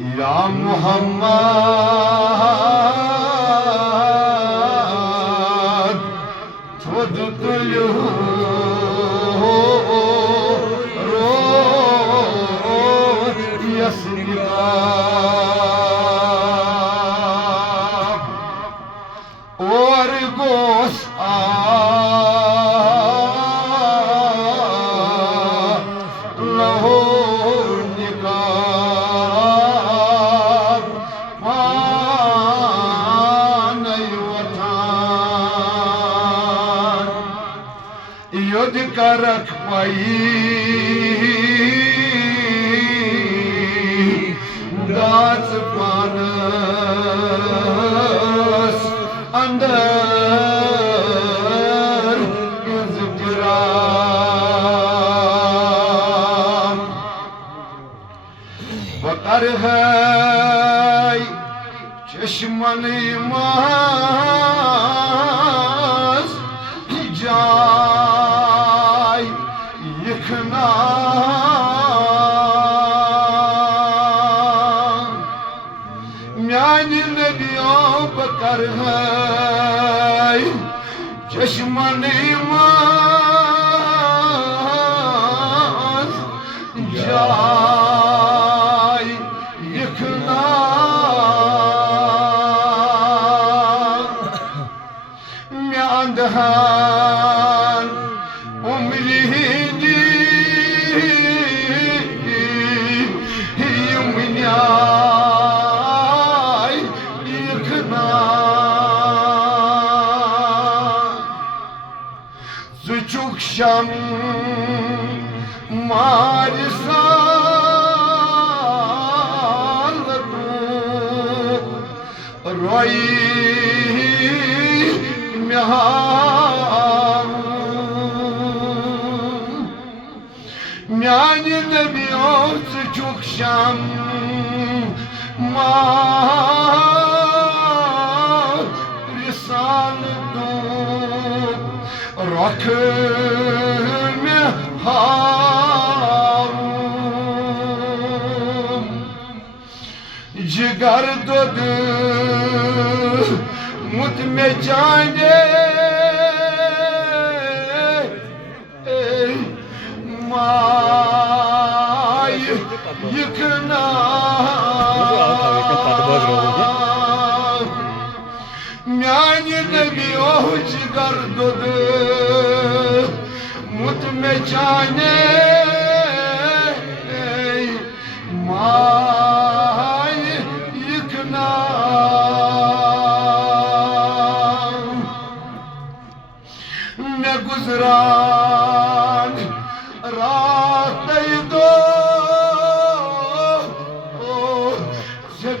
या मोहम्मद थोद तुल्यो रो यसनिका और गोस युद्ध करक पाई दास पानस अंदर इज़्तिराम बकर है चश्मन मास जाय यखना म्यान नदियों बकर है चश्मन मास जाय यखना म्यांदहान उम्री दी युमन्याय यखना जुचुक शम मारिसाल तू रोई म्यान नबियों से चुकशम रिसाल दो रख में हारून जिगर दुद मुझ में जाने माय यखना म्यान नबियों जिगर दुद मुझ में जाने माय यखना मैं गुजरान रात दो से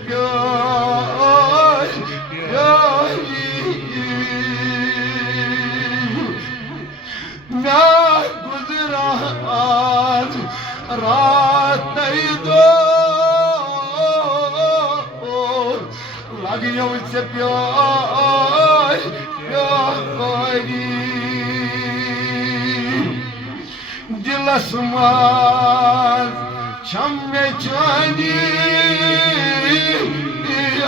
मैं गुजरान रात दो लगियों से प्यार दिलसमान छम्मे जानी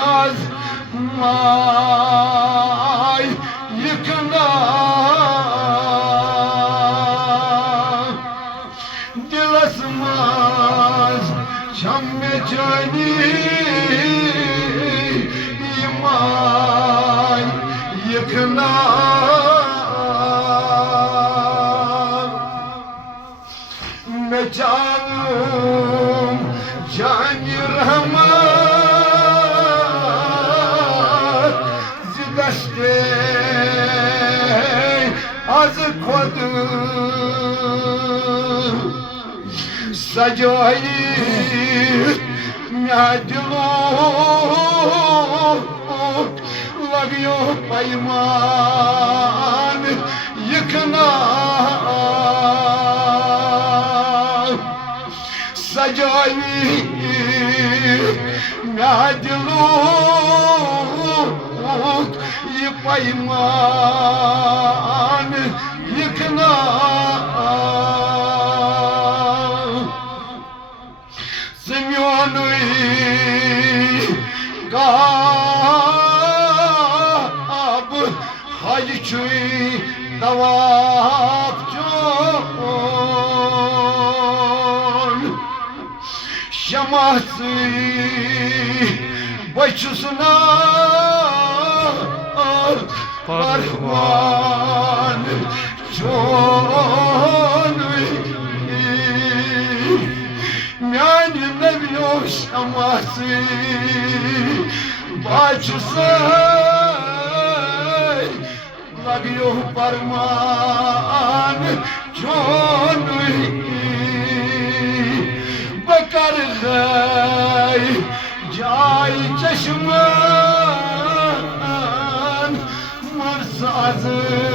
आज माय यखना दिलसमान छम्मे जानी माय यखना मैं जानूं जान रहमत जिदस्ते az खुद सजाई मैं दिलों लगियो पैमान यखना सजाई मैं दिलों ये पैमान यखना Simeonu davapçon şeması başısına parman çon yani ne biliyor şeması başısı لگیو فرمان چونی بکر غی جای چشمان مرسازی